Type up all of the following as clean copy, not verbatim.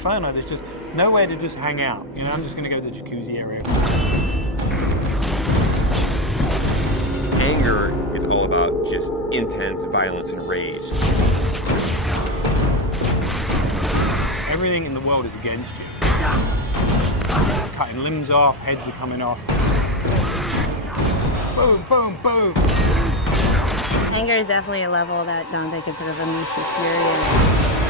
Inferno, there's just nowhere to just hang out. You know, I'm just gonna go to the jacuzzi area. Anger is all about just intense violence and rage. Everything in the world is against you. Cutting limbs off, heads are coming off. Boom, boom, boom. Anger is definitely a level that Dante can sort of unleash his fury in.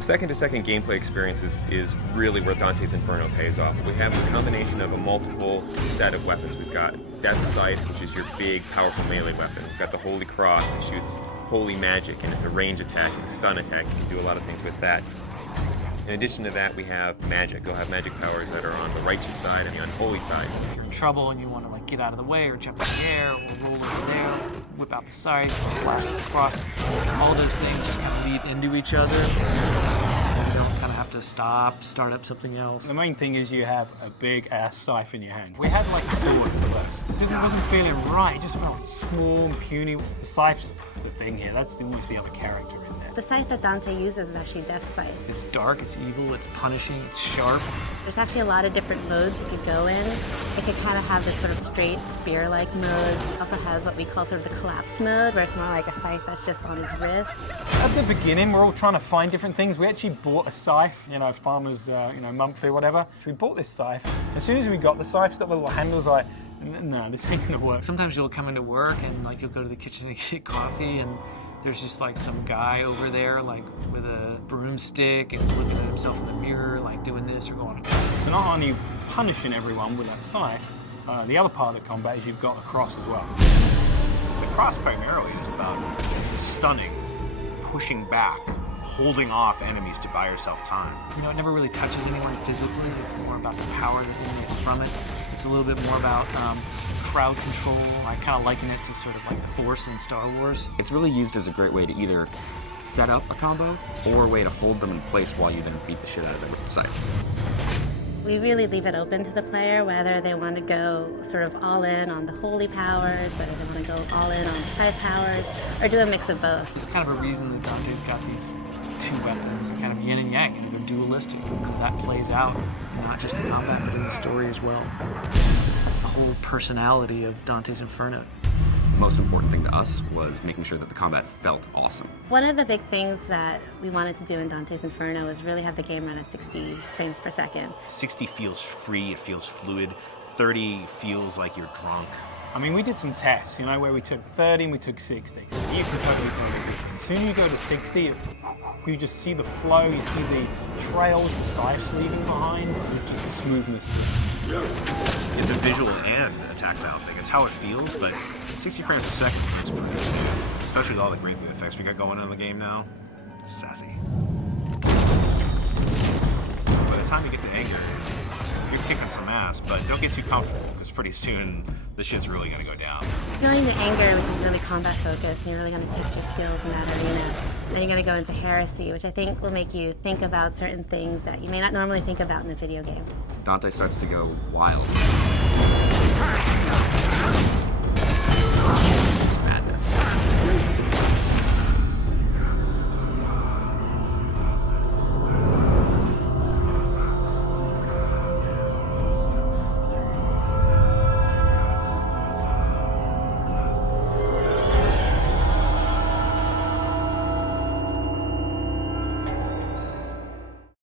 Second-to-second gameplay experience is really where Dante's Inferno pays off. We have a combination of a multiple set of weapons. We've got Death Sight, which is your big, powerful melee weapon. We've got the Holy Cross that shoots holy magic, and it's a range attack, it's a stun attack. You can do a lot of things with that. In addition to that, we have magic. You'll have magic powers that are on the righteous side and the unholy side. If you're in trouble and you want to like get out of the way or jump in the air or roll over there, whip out the side, blast across, all those things just kind of lead into each other. You don't kind of have to stop, start up something else. The main thing is you have a big ass scythe in your hand. We had like a sword at first. It wasn't feeling right, it just felt small and puny. The scythe's the thing here, that's almost the other character in there. The scythe that Dante uses is actually Death Sight. It's dark, it's evil, it's punishing, it's sharp. There's actually a lot of different modes it could go in. It could kind of have this sort of straight spear-like mode. It also has what we call sort of the collapse mode, where it's more like a scythe that's just on his wrist. At the beginning, we're all trying to find different things. We actually bought a scythe, you know, farmers, monthly or whatever. So we bought this scythe. As soon as we got the scythe, it's got the little handles like, no, this ain't gonna work. Sometimes you'll come into work and like you'll go to the kitchen to get coffee and there's just like some guy over there like with a broomstick and looking at himself in the mirror like doing this or going. So not only punishing everyone with that scythe, the other part of the combat is you've got a cross as well. The cross primarily is about stunning, pushing back, holding off enemies to buy yourself time. You know, it never really touches anyone physically. It's more about the power that they get from it. It's a little bit more about crowd control. I kind of liken it to sort of like the Force in Star Wars. It's really used as a great way to either set up a combo or a way to hold them in place while you then beat the shit out of them with the scythe. We really leave it open to the player whether they want to go sort of all in on the holy powers, whether they want to go all in on the scythe powers, or do a mix of both. There's kind of a reason that Dante's got these two weapons, kind of yin and yang. You know, they're dualistic. And that plays out in not just the combat, but in the story as well. That's the whole personality of Dante's Inferno. The most important thing to us was making sure that the combat felt awesome. One of the big things that we wanted to do in Dante's Inferno was really have the game run at 60 frames per second. 60 feels free, it feels fluid. 30 feels like you're drunk. I mean, we did some tests, you know, where we took 30 and we took 60. You can totally tell the difference. As soon as you go to 60, you just see the flow, you see the trails, the scythes leaving behind, just the smoothness. It's a visual and a tactile thing. It's how it feels, but 60 frames a second is pretty good. Especially with all the great effects we got going on in the game now. Sassy. By the time you get to anger, you're kicking some ass, but don't get too comfortable, because pretty soon the shit's really gonna go down. Going to anger, which is really combat focused, and you're really gonna test your skills in that arena. Then you're gonna go into heresy, which I think will make you think about certain things that you may not normally think about in a video game. Dante starts to go wild.